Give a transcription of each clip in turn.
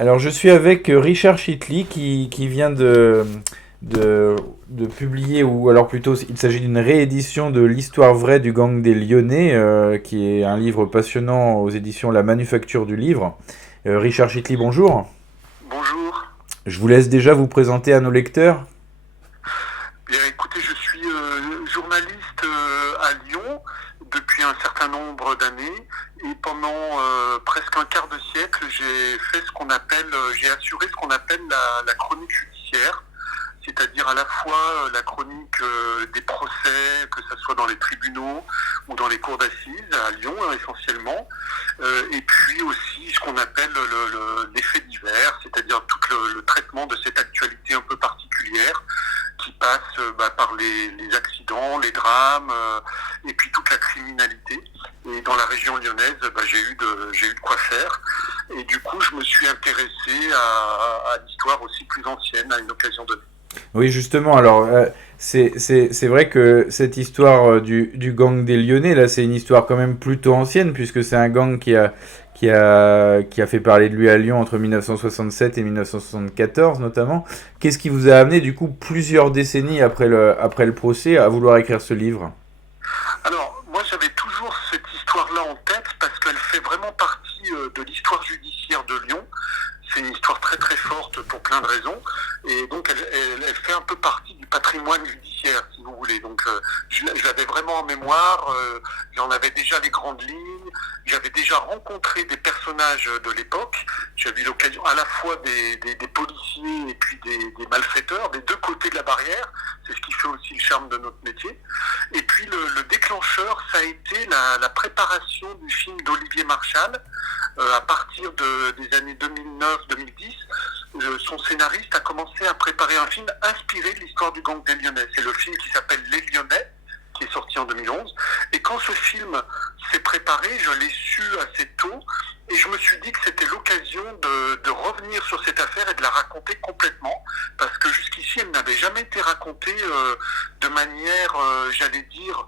Alors, je suis avec Richard Chitley qui vient de, de publier, ou alors plutôt, il s'agit d'une réédition de l'histoire vraie du gang des Lyonnais, qui est un livre passionnant aux éditions La Manufacture du Livre. Richard Chitley, bonjour. Bonjour. Je vous laisse déjà vous présenter à nos lecteurs. Bien, écoutez, je suis journaliste à Lyon depuis un certain nombre d'années et pendant presque un quart de siècle, j'ai assuré ce qu'on appelle la chronique judiciaire, c'est-à-dire à la fois la chronique des procès, que ce soit dans les tribunaux ou dans les cours d'assises, à Lyon essentiellement, et puis aussi ce qu'on appelle les faits divers, c'est-à-dire tout le traitement de cette actualité un peu particulière qui passe par les accidents, les drames, et puis toute la criminalité. Et dans la région lyonnaise, j'ai eu de quoi faire. Et du coup, je me suis intéressé à l'histoire aussi plus ancienne, à une occasion donnée. Oui, justement, alors, c'est vrai que cette histoire du gang des Lyonnais, là, c'est une histoire quand même plutôt ancienne, puisque c'est un gang qui a fait parler de lui à Lyon entre 1967 et 1974, notamment. Qu'est-ce qui vous a amené, du coup, plusieurs décennies après le procès, à vouloir écrire ce livre? Alors, moi, j'avais toujours cette histoire-là en tête parce qu'elle fait vraiment partie de l'histoire judiciaire de Lyon. C'est une histoire très très forte pour plein de raisons et donc elle fait un peu partie du patrimoine judiciaire si vous voulez. Donc je l'avais vraiment en mémoire, j'en avais déjà les grandes lignes, j'avais déjà rencontré des personnages de l'époque, j'avais eu l'occasion à la fois des policiers et puis des malfaiteurs des deux côtés de la barrière, c'est ce qui fait aussi le charme de notre métier. Et puis le déclencheur, ça a été la préparation du film d'Olivier Marchal à partir des années 2009-2010, son scénariste a commencé à préparer un film inspiré de l'histoire du gang des Lyonnais. C'est le film qui s'appelle Les Lyonnais, qui est sorti en 2011. Et quand ce film s'est préparé, je l'ai su assez tôt, et je me suis dit que c'était l'occasion de revenir sur cette affaire et de la raconter complètement, parce que jusqu'ici, elle n'avait jamais été racontée de manière, j'allais dire,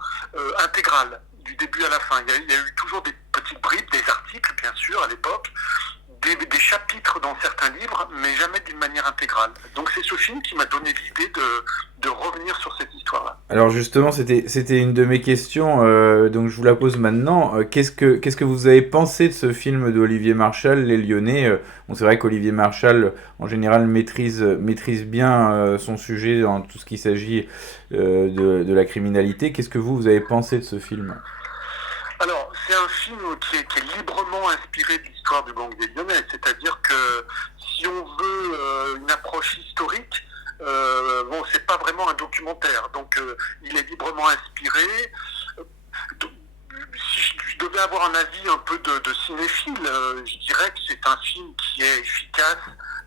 intégrale, du début à la fin. Il y a eu toujours des petites bribes, des articles, bien sûr, à l'époque, des chapitres dans certains livres, mais jamais d'une manière intégrale. Donc c'est ce film qui m'a donné l'idée de revenir sur cette histoire-là. Alors justement, c'était une de mes questions, donc je vous la pose maintenant. Qu'est-ce que vous avez pensé de ce film d'Olivier Marchal, Les Lyonnais? Bon, c'est vrai qu'Olivier Marchal, en général, maîtrise bien son sujet dans tout ce qui s'agit de la criminalité. Qu'est-ce que vous avez pensé de ce film? Alors, c'est un film qui est librement inspiré de l'histoire du gang des Lyonnais, c'est-à-dire que si on veut une approche historique, bon, c'est pas vraiment un documentaire, donc il est librement inspiré. Si je devais avoir un avis un peu de cinéphile, je dirais que c'est un film qui est efficace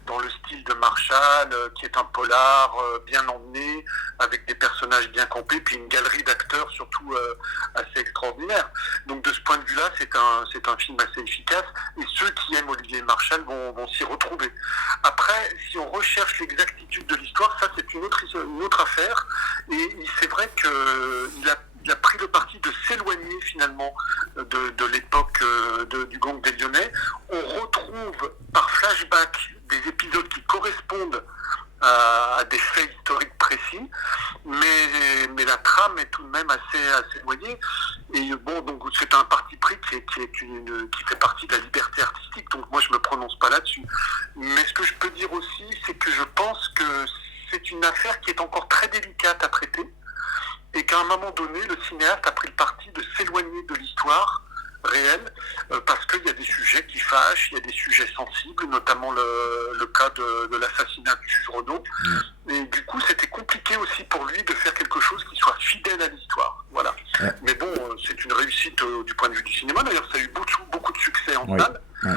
dans le style de Marshall, qui est un polar bien emmené, avec des personnages bien campés, puis une galerie d'acteurs surtout assez extraordinaire. Donc de ce point de vue-là, c'est un film assez efficace, et ceux qui aiment Olivier Marchal vont s'y retrouver. Après, si on recherche l'exactitude de l'histoire, ça c'est une autre affaire, et c'est vrai qu'il a pris le parti de s'éloigner finalement de l'époque du gang des Lyonnais. On retrouve par flashback des épisodes qui correspondent à des faits historiques précis, mais la trame est tout de même assez éloignée. Et bon, donc c'est un parti pris qui fait partie de la liberté artistique, donc moi je me prononce pas là-dessus. Mais ce que je peux dire aussi, c'est que je pense que c'est une affaire qui est encore très délicate à traiter, et qu'à un moment donné, le cinéaste a pris le parti de s'éloigner de l'histoire réelle, parce qu'il y a des sujets qui fâchent, il y a des sujets sensibles, notamment le cas de l'assassinat du juge Renaud. Et du coup, c'était compliqué aussi pour lui de faire quelque chose qui soit fidèle à l'histoire. Voilà. Ouais. Mais bon, c'est une réussite du point de vue du cinéma. D'ailleurs, ça a eu beaucoup de succès en Oui. salle, Ouais.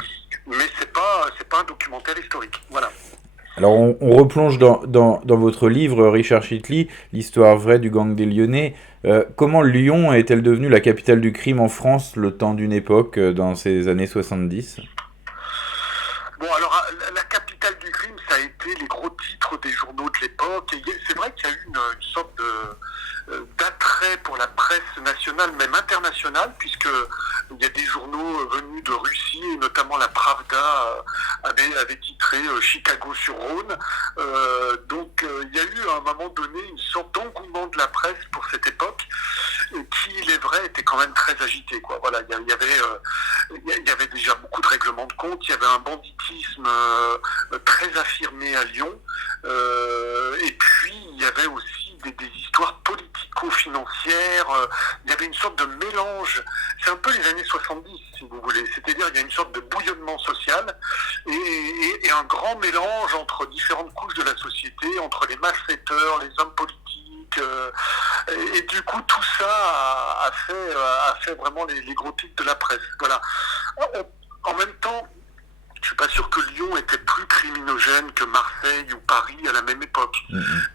mais c'est pas un documentaire historique. Voilà. Alors on replonge dans votre livre, Richard Chitley, l'histoire vraie du gang des Lyonnais. Comment Lyon est-elle devenue la capitale du crime en France le temps d'une époque, dans ces années 70? Bon, alors la capitale du crime, ça a été étaient les gros titres des journaux de l'époque. Et c'est vrai qu'il y a eu une sorte d'attrait pour la presse nationale, même internationale, puisque il y a des journaux venus de Russie, et notamment la Pravda avait titré Chicago sur Rhône. Donc il y a eu à un moment donné une sorte d'engouement de la presse pour cette époque, qui, il est vrai, était quand même très agitée, quoi. Voilà, il y avait déjà beaucoup de règlements de compte, il y avait un banditisme très affirmé à Lyon, et puis il y avait aussi des histoires politico-financières, il y avait une sorte de mélange, c'est un peu les années 70 si vous voulez, c'est-à-dire il y a une sorte de bouillonnement social et un grand mélange entre différentes couches de la société, entre les malfaiteurs, les hommes politiques, et du coup tout ça a fait vraiment les gros titres de la presse. Voilà. En même temps, je suis pas sûr que Lyon était plus criminogène que Marseille ou Paris à la même époque.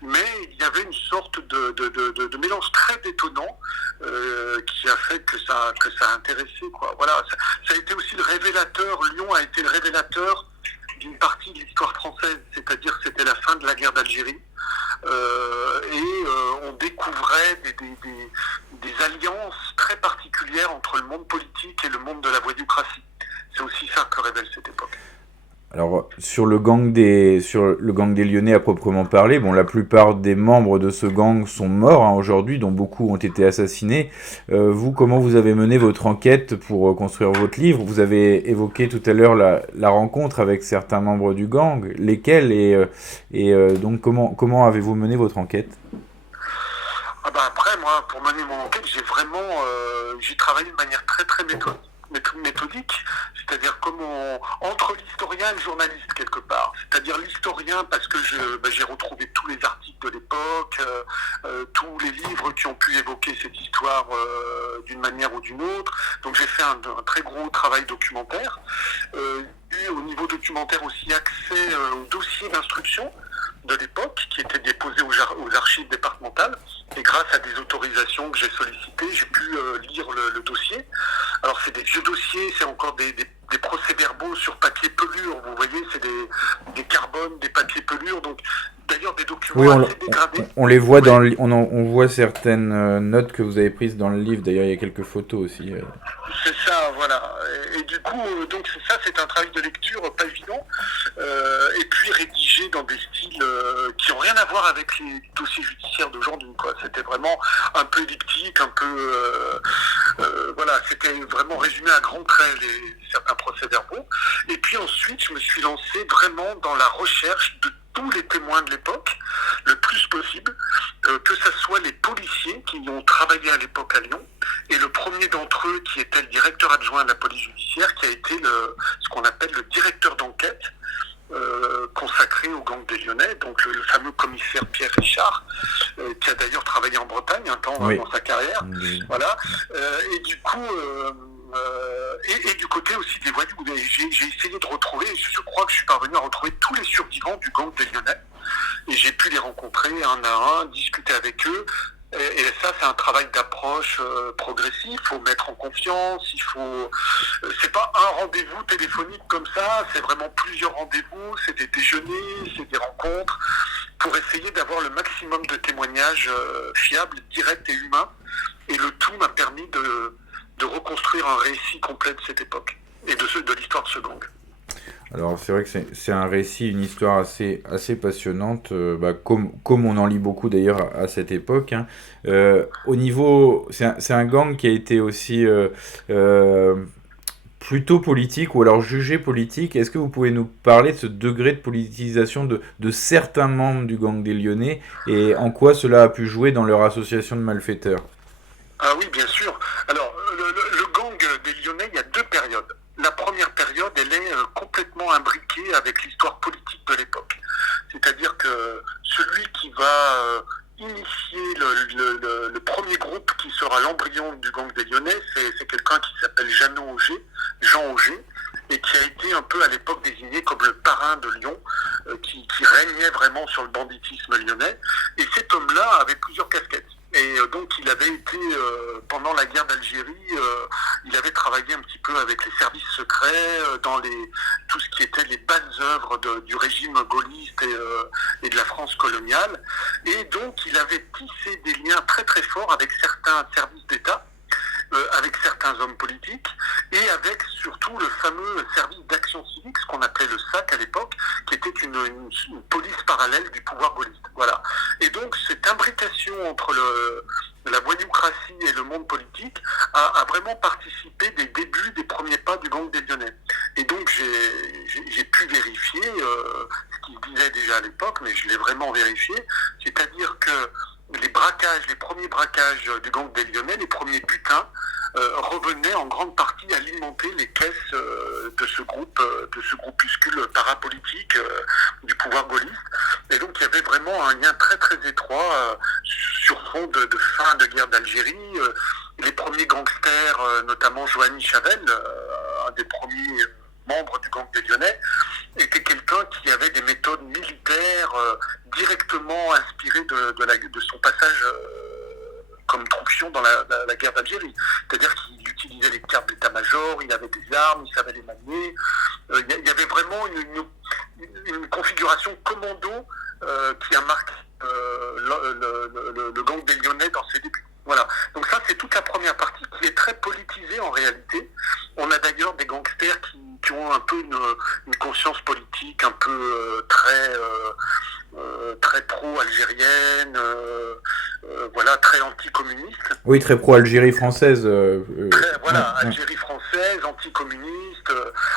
Mais il y avait une sorte de mélange très détonnant qui a fait que ça a intéressé, quoi. Voilà, ça a été aussi le révélateur. Lyon a été le révélateur d'une partie de l'histoire française, c'est-à-dire que c'était la fin de la guerre d'Algérie. On découvrait des alliances très particulières entre le monde politique et le monde de la voyoucratie. C'est aussi ça que révèle cette époque. Alors, sur le gang des Lyonnais à proprement parler, bon, la plupart des membres de ce gang sont morts aujourd'hui, dont beaucoup ont été assassinés. Vous, comment vous avez mené votre enquête pour construire votre livre? Vous avez évoqué tout à l'heure la rencontre avec certains membres du gang. Lesquels donc comment avez-vous mené votre enquête? Après, moi, pour mener mon enquête, j'ai travaillé de manière très très méthodique, c'est-à-dire entre l'historien et le journaliste quelque part. C'est-à-dire l'historien parce que j'ai retrouvé tous les articles de l'époque, tous les livres qui ont pu évoquer cette histoire d'une manière ou d'une autre. Donc j'ai fait un très gros travail documentaire. Et au niveau documentaire aussi accès au dossier d'instruction de l'époque qui était déposé aux archives départementales, et grâce à des autorisations que j'ai sollicitées, j'ai pu lire le dossier. Alors c'est des vieux dossiers, c'est encore des procès-verbaux sur papier pelure, vous voyez, c'est des carbones, des papiers pelure, donc d'ailleurs des documents assez dégradés. On les voit on voit certaines notes que vous avez prises dans le livre, d'ailleurs il y a quelques photos aussi. C'est ça, voilà. Et du coup, donc c'est un travail de lecture pas évident, et puis rédigé dans des styles qui n'ont rien à voir avec les dossiers judiciaires d'aujourd'hui, quoi. C'était vraiment un peu elliptique, un peu... voilà, c'était vraiment résumé à grands traits certains procès-verbaux. Et puis ensuite, je me suis lancé vraiment dans la recherche de tous les témoins de l'époque, le plus possible, que ce soit les policiers qui ont travaillé à l'époque à Lyon, et le premier d'entre eux qui était le directeur adjoint de la police judiciaire, qui a été ce qu'on appelle le directeur d'enquête, consacré au gang des Lyonnais, donc le fameux commissaire Pierre Richard, qui a d'ailleurs travaillé en Bretagne un temps dans sa carrière. Voilà. Et du coup... et du côté aussi des voyous, j'ai essayé de retrouver, je crois que je suis parvenu à retrouver tous les survivants du gang des Lyonnais, et j'ai pu les rencontrer un à un, discuter avec eux, et ça c'est un travail d'approche progressif, il faut mettre en confiance, c'est pas un rendez-vous téléphonique comme ça, c'est vraiment plusieurs rendez-vous, c'est des déjeuners, c'est des rencontres, pour essayer d'avoir le maximum de témoignages fiables, directs et humains, et le tout m'a permis de reconstruire un récit complet de cette époque et de l'histoire de ce gang. Alors c'est vrai que c'est un récit, une histoire assez passionnante, comme on en lit beaucoup d'ailleurs à cette époque. Hein. Au niveau, c'est un gang qui a été aussi plutôt politique ou alors jugé politique. Est-ce que vous pouvez nous parler de ce degré de politisation de certains membres du gang des Lyonnais et en quoi cela a pu jouer dans leur association de malfaiteurs? Ah oui, bien sûr. Alors, le gang des Lyonnais, il y a deux périodes. La première période, elle est complètement imbriquée avec l'histoire politique de l'époque. C'est-à-dire que celui qui va initier le premier groupe qui sera l'embryon du gang des Lyonnais, c'est quelqu'un qui s'appelle Jean Auger, et qui a été un peu à l'époque désigné comme le parrain de Lyon, qui régnait vraiment sur le banditisme lyonnais. Et cet homme-là avait plusieurs casquettes. Et donc il avait été, pendant la guerre d'Algérie, il avait travaillé un petit peu avec les services secrets dans tout ce qui était les basses œuvres du régime gaulliste et de la France coloniale. Et donc il avait tissé des liens très très forts avec certains services d'État, avec certains hommes politiques et avec surtout le fameux service d'action civique, ce qu'on appelait le SAC à l'époque, qui était une police parallèle du pouvoir gaulliste. Voilà. Et donc cette imbrication entre la voyoucratie et le monde politique a vraiment participé des débuts, des premiers pas du gang des Lyonnais. Et donc j'ai pu vérifier ce qu'il disait déjà à l'époque, mais je l'ai vraiment vérifié, c'est-à-dire que les premiers braquages du gang des Lyonnais, les premiers butins, revenaient en grande partie alimenter les caisses de ce groupuscule parapolitique du pouvoir gaulliste. Et donc il y avait vraiment un lien très très étroit sur fond de fin de guerre d'Algérie. Les premiers gangsters, notamment Joanny Chavel, un des premiers membre du gang des Lyonnais, était quelqu'un qui avait des méthodes militaires directement inspirées de son passage comme troupion dans la guerre d'Algérie. C'est-à-dire qu'il utilisait les cartes d'état-major, il avait des armes, il savait les manier. Il y avait vraiment une configuration commando qui a marqué le gang des Lyonnais dans ses débuts. Voilà. Donc ça, c'est toute la première partie qui est très politisée en réalité. On a d'ailleurs des gangsters qui ont un peu une conscience politique un peu très pro-algérienne, voilà, très anticommuniste. Oui, très pro-Algérie française. Voilà, Algérie française, anticommuniste.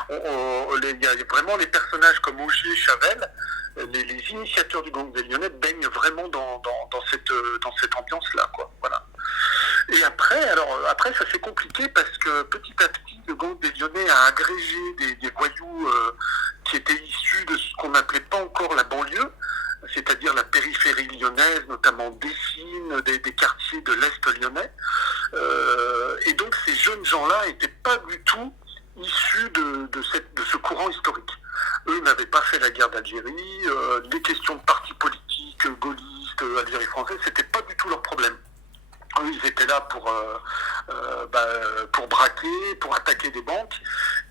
Il y a vraiment les personnages comme Augier, Chavel, les initiateurs du gang des Lyonnais baignent vraiment dans cette ambiance-là, quoi. Voilà. Et après, ça s'est compliqué parce que petit à petit, le gang des Lyonnais a agrégé des voyous qui étaient issus de ce qu'on n'appelait pas encore la banlieue, c'est-à-dire la périphérie lyonnaise, notamment Dessines, des quartiers de l'Est lyonnais. Et donc ces jeunes gens-là n'étaient pas du tout issus de ce courant historique. Eux n'avaient pas fait la guerre d'Algérie, les questions de partis politiques, gaullistes, Algérie française, c'était pas du tout leur problème. Eux, ils étaient là pour braquer, pour attaquer des banques.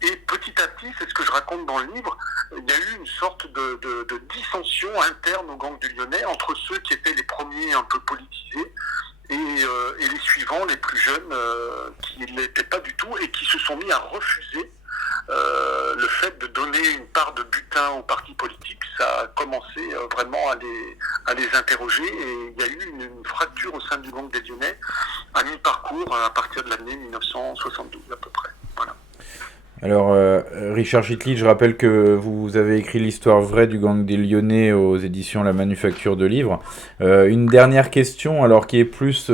Et petit à petit, c'est ce que je raconte dans le livre, il y a eu une sorte de dissension interne au gang du Lyonnais entre ceux qui étaient les premiers un peu politisés et les suivants, les plus jeunes, qui ne l'étaient pas du tout et qui se sont mis à refuser le fait de donner une part de butin aux partis politiques. Ça a commencé vraiment à les interroger et il y a eu une fracture au sein du gang des Lyonnais à mi-parcours à partir de l'année 1972 à peu près. Voilà. Alors, Richard Chitli, je rappelle que vous avez écrit l'histoire vraie du gang des Lyonnais aux éditions La Manufacture de Livres. Une dernière question, alors qui est plus,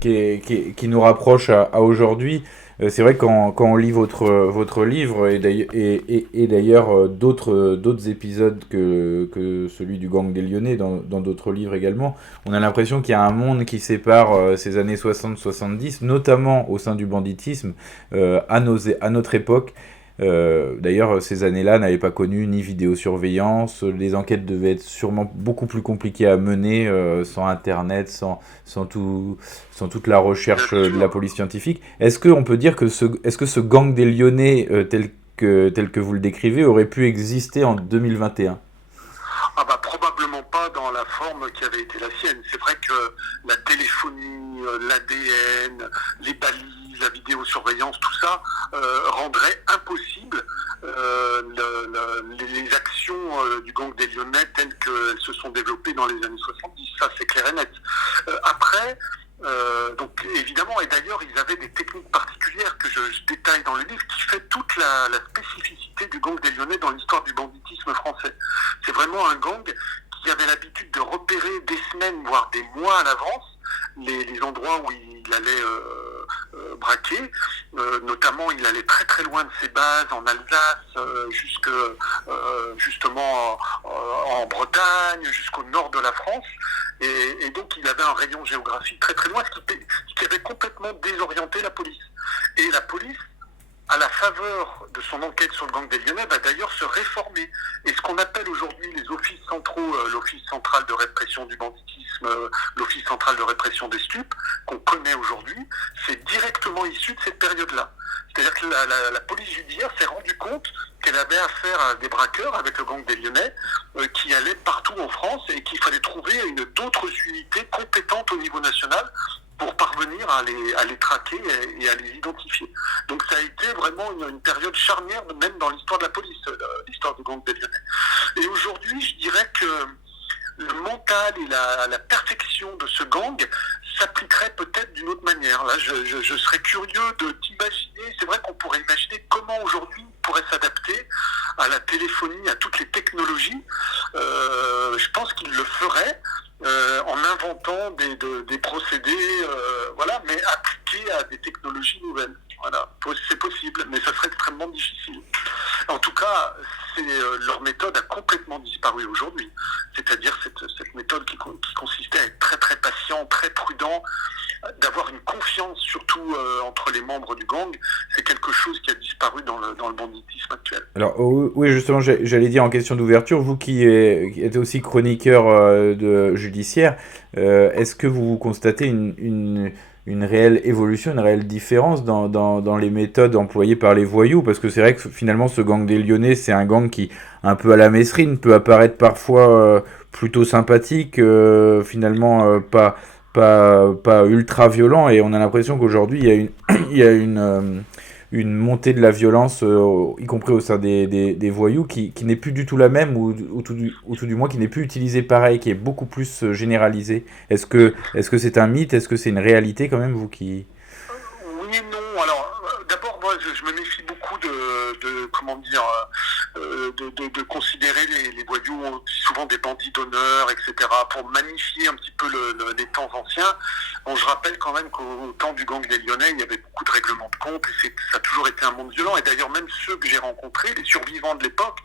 qui nous rapproche à aujourd'hui. C'est vrai que quand on lit votre livre et d'ailleurs d'autres épisodes que celui du gang des Lyonnais dans d'autres livres également, on a l'impression qu'il y a un monde qui sépare ces années 60-70, notamment au sein du banditisme, à notre époque. D'ailleurs, ces années-là n'avaient pas connu ni vidéosurveillance, les enquêtes devaient être sûrement beaucoup plus compliquées à mener sans Internet, sans toute la recherche de la police scientifique. Est-ce qu'on peut dire que ce gang des Lyonnais, tel que vous le décrivez, aurait pu exister en 2021 ? Ah bah probablement pas dans la forme qui avait été la sienne. C'est vrai que la téléphonie, l'ADN, les balises, la vidéosurveillance, tout ça rendrait impossible les actions du gang des Lyonnais telles qu'elles se sont développées dans les années 70. Ça, c'est clair et net. Après, donc évidemment, et d'ailleurs, ils avaient des techniques particulières que je détaille dans le livre qui fait toute la spécificité du gang des Lyonnais dans l'histoire du banditisme français. C'est vraiment un gang qui avait l'habitude de repérer des semaines, voire des mois à l'avance, les endroits où il allait braquer. Notamment, il allait très très loin de ses bases, en Alsace, justement en Bretagne, jusqu'au nord de la France. Et donc, il avait un rayon géographique très très loin, ce qui avait complètement désorienté la police. Et la police à la faveur de son enquête sur le gang des Lyonnais, va d'ailleurs se réformer. Et ce qu'on appelle aujourd'hui les offices centraux, l'Office central de répression du banditisme, l'Office central de répression des stupes, qu'on connaît aujourd'hui, c'est directement issu de cette période-là. C'est-à-dire que la police judiciaire s'est rendue compte qu'elle avait affaire à des braqueurs avec le gang des Lyonnais qui allaient partout en France et qu'il fallait trouver d'autres unités compétentes au niveau national pour parvenir à les traquer et à les identifier. Donc ça a été vraiment une période charnière, même dans l'histoire de la police, l'histoire du gang des Lyonnais. Et aujourd'hui, je dirais que le mental et la perfection de ce gang s'appliquerait peut-être d'une autre manière. Là, je serais curieux d'imaginer, c'est vrai qu'on pourrait imaginer comment aujourd'hui on pourrait s'adapter à la téléphonie, à toutes les technologies. Je pense qu'il le ferait en inventant des procédés, voilà, mais appliqués à des technologies nouvelles. Voilà, c'est possible, mais ça serait extrêmement difficile. En tout cas, leur méthode a complètement disparu aujourd'hui. C'est-à-dire cette méthode qui consistait à être très très patient, très prudent, d'avoir une confiance surtout entre les membres du gang, c'est quelque chose qui a disparu dans le banditisme actuel. Alors oui, justement, j'allais dire en question d'ouverture, vous qui êtes aussi chroniqueur judiciaire, est-ce que vous constatez une réelle évolution, une réelle différence dans les méthodes employées par les voyous? Parce que c'est vrai que finalement ce gang des Lyonnais, c'est un gang qui, un peu à la Mesrine, peut apparaître parfois plutôt sympathique, finalement pas ultra violent, et on a l'impression qu'aujourd'hui il y a une montée de la violence, y compris au sein des voyous, qui n'est plus du tout la même, ou tout du moins qui n'est plus utilisée pareil, qui est beaucoup plus généralisée. Est-ce que c'est un mythe? Est-ce que c'est une réalité quand même, vous qui... Oui et non. Alors, d'abord, moi, je me méfie beaucoup comment dire, de considérer les voyous souvent des bandits d'honneur, etc., pour magnifier un petit peu les temps anciens. Bon, je rappelle quand même qu'au temps du gang des Lyonnais, il y avait beaucoup de règlements de compte, et ça a toujours été un monde violent. Et d'ailleurs, même ceux que j'ai rencontrés, les survivants de l'époque,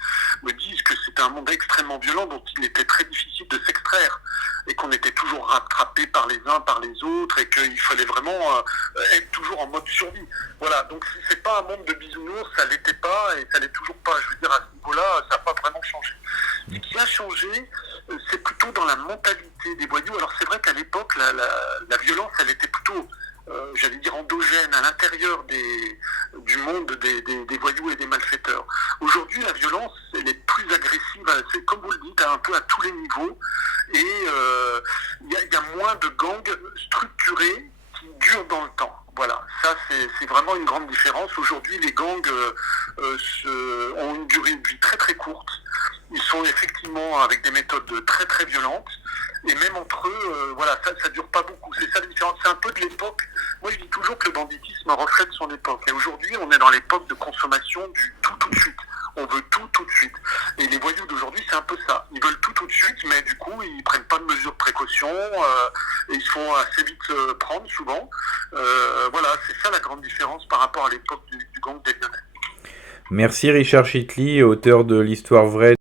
me disent que c'était un monde extrêmement violent dont il était très difficile de s'extraire, et qu'on était toujours rattrapés par les uns, par les autres, et qu'il fallait vraiment être toujours en mode survie. Voilà, donc c'est pas un monde de bisounours, ça l'était pas, et ça l'est toujours pas. Je veux dire, à ce niveau-là, ça n'a pas vraiment changé. Ce qui a changé, c'est plutôt dans la mentalité des voyous. Alors c'est vrai qu'à l'époque, la violence, elle était plutôt, j'allais dire, endogène, à l'intérieur du monde des voyous et des malfaiteurs. Aujourd'hui, la violence, elle est plus agressive, c'est comme vous le dites, un peu à tous les niveaux, et il y a moins de gangs structurés qui durent dans le temps. Voilà, ça c'est vraiment une grande différence. Aujourd'hui, les gangs ont une durée de vie très très courte. Ils sont effectivement avec des méthodes très très violentes, et même entre eux, voilà, ça dure pas beaucoup. C'est ça la différence. C'est un peu de l'époque. Moi, je dis toujours que le banditisme reflète son époque. Et aujourd'hui, on est dans l'époque de consommation du tout de suite. On veut tout de suite. Et les voyous d'aujourd'hui, c'est un peu ça. Ils veulent tout de suite, mais du coup, ils prennent pas de mesures de précaution, et ils se font assez vite prendre, souvent. Voilà, c'est ça la grande différence par rapport à l'époque du gang des Lyonnais. Merci Richard Chitli, auteur de l'Histoire vraie